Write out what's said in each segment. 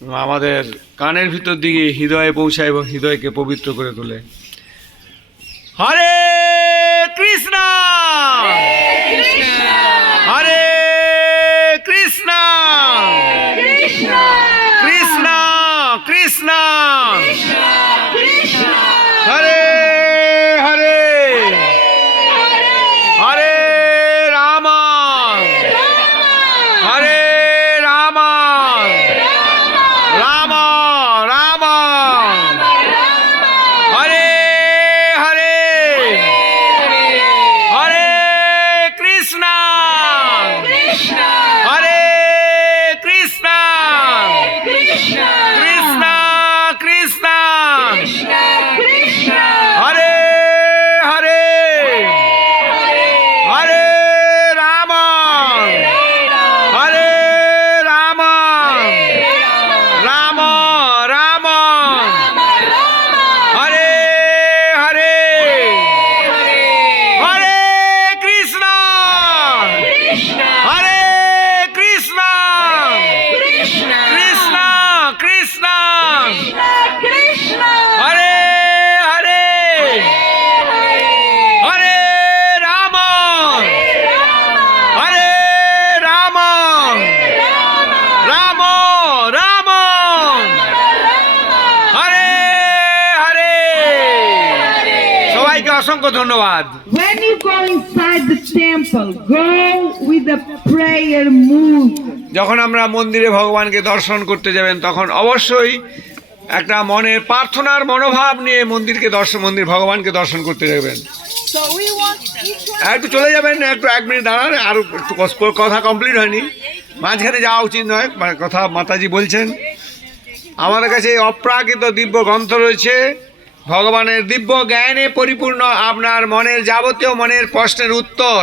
আমাদের কানের ভিতর দিকে হৃদয়ে পৌঁছায় এবং হৃদয়কে পবিত্র করে তোলে। হরে কৃষ্ণ হরে কৃষ্ণ কৃষ্ণ কৃষ্ণ হরে হরে হরে রাম হরে রাম রাম রাম হরে হরে হরে কৃষ্ণ হরে কৃষ্ণ কৃষ্ণ কৃষ্ণ হরে হরে হরে রাম হরে রাম রাম রাম হরে হরে হরে কৃষ্ণ হরে কৃষ্ণ কৃষ্ণ কৃষ্ণ হরে হরে হরে রাম হরে রাম রাম রাম হরে হরে। সবাইকে অসংখ্য ধন্যবাদ। When you go inside the temple, go with the prayer mood. যখন আমরা মন্দিরে ভগবানকে দর্শন করতে যাবেন তখন অবশ্যই একটা মনের প্রার্থনার মনোভাব নিয়ে মন্দির ভগবানকে দর্শন করতে যাবেন। So we want each one. একটু চলে যাবেন, একটু 1 মিনিট দাঁড়ান, আর একটু কথা কমপ্লিট হয়নি, মাঝখানে যাওয়া উচিত নয়, কথা মাতাজি বলছেন। আমাদের কাছে অপ্রাকৃত দিব্য গ্রন্থ রয়েছে, ভগবানের দিব্য জ্ঞানে পরিপূর্ণ আপনার মনের যাবতীয় মনের প্রশ্নের উত্তর,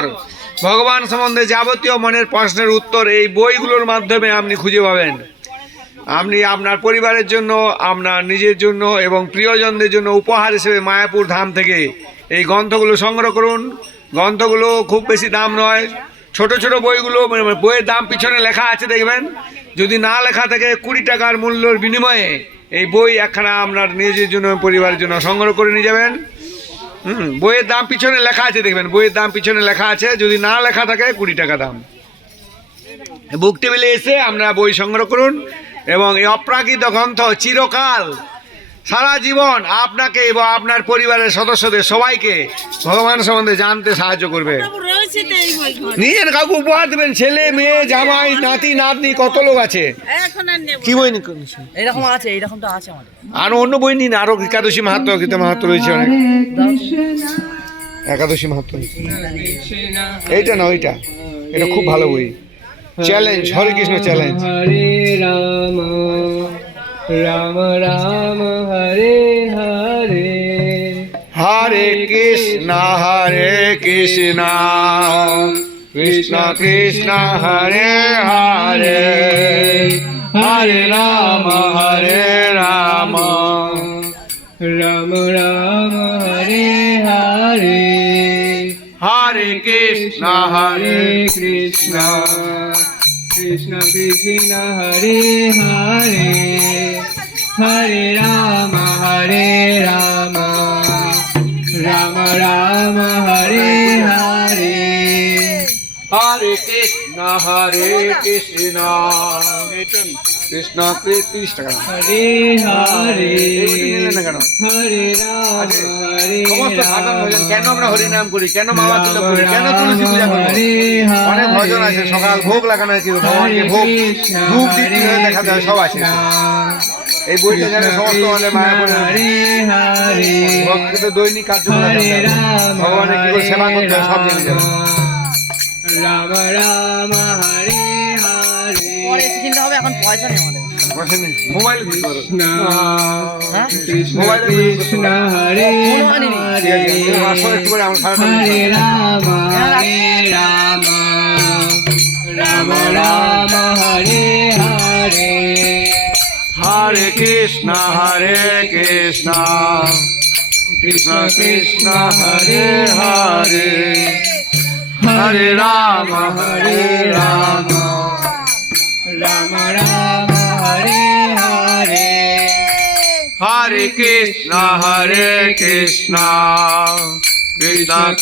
ভগবান সম্বন্ধে যাবতীয় মনের প্রশ্নের উত্তর এই বইগুলোর মাধ্যমে আপনি খুঁজে পাবেন। আপনি আপনার পরিবারের জন্য, আপনার নিজের জন্য এবং প্রিয়জনদের জন্য উপহার হিসেবে মায়াপুর ধাম থেকে এই গ্রন্থগুলো সংগ্রহ করুন। গ্রন্থগুলো খুব বেশি দাম নয়, ছোট ছোট বইগুলো, বইয়ের দাম পিছনে লেখা আছে দেখবেন, যদি না লেখা থাকে 20 টাকার মূল্যের বিনিময়ে এই বই একখানা আপনার নিজের জন্য পরিবারের জন্য সংগ্রহ করে নিয়ে যাবেন। বইয়ের দাম পিছনে লেখা আছে দেখবেন, বইয়ের দাম পিছনে লেখা আছে, যদি না লেখা থাকে 20 টাকা দাম। বুক টেবিলে এসে আপনারা বই সংগ্রহ করুন এবং এই অপ্রাকৃত গ্রন্থ চিরকাল সারা জীবন আপনাকে এবং আপনার পরিবারের সদস্যদের সবাইকে ভগবান সম্বন্ধে জানতে সাহায্য করবে। নিজের কাউকে উপহার দেবেন, ছেলে মেয়ে জামাই নাতি নাতনি কত লোক আছে। কি বই এরকম আছে, এইরকম তো আছে আমাদের। আরো অন্য বই নিন, আরো একাদশী মাহাত্ম্য গীতা মাহাত্ম্য রয়েছে অনেক। একাদশী মাহাত্ম্য এইটা না, ওইটা, এটা খুব ভালো বই। চ্যালেঞ্জ, হরে কৃষ্ণ চ্যালেঞ্জ। হরে রাম রাম রাম হরে হরে হরে কৃষ্ণ কৃষ্ণ কৃষ্ণ হরে হরে হরে রাম রাম রাম রাম হরে হরে হরে কৃষ্ণ কৃষ্ণ কৃষ্ণ কৃষ্ণ হরে হরে হরে রাম রাম রাম রাম হরে হরে হরে কৃষ্ণ কৃষ্ণ কৃষ্ণ কৃষ্ণ হরে হরে কেন হরে রাম হরে সমস্ত সাধন ভজন কেন আমরা হরিনাম করি, কেন মামা তিলক রাম করি, কেন তুলসী পূজা করি? হরে অনেক ভজন আছে, সকাল ভোগ লাগানো হয়, কিন্তু ভগবানকে ভোগ ধূপ দিতে হয়, দেখা যায় সব আছে। এই বইটা জানে সমস্ত আমাদের মায়াপুরের হরে হরে ভক্তদের দৈনিক কার্যকলাপ জানতে হবে। ভগবানের কি করে সেবা করতে হয় সব জেনে যাবে। রাম রাম হরে হরে পরে এসে কিনতে হবে, এখন পয়সা নেই আমাদের। মোবাইল দিতে পারো, হ্যাঁ? কৃষ্ণ মোবাইলে কৃষ্ণ হরে হরে ঠিক আছে, আসলে একটু করে আমার সারাটা হরে Ram Ram Ram Ram Hare Hare Hare Krishna Krishna Krishna Krishna Hare Hare Hare Ram Ram Ram Hare Hare Hare Krishna, Krishna Krishna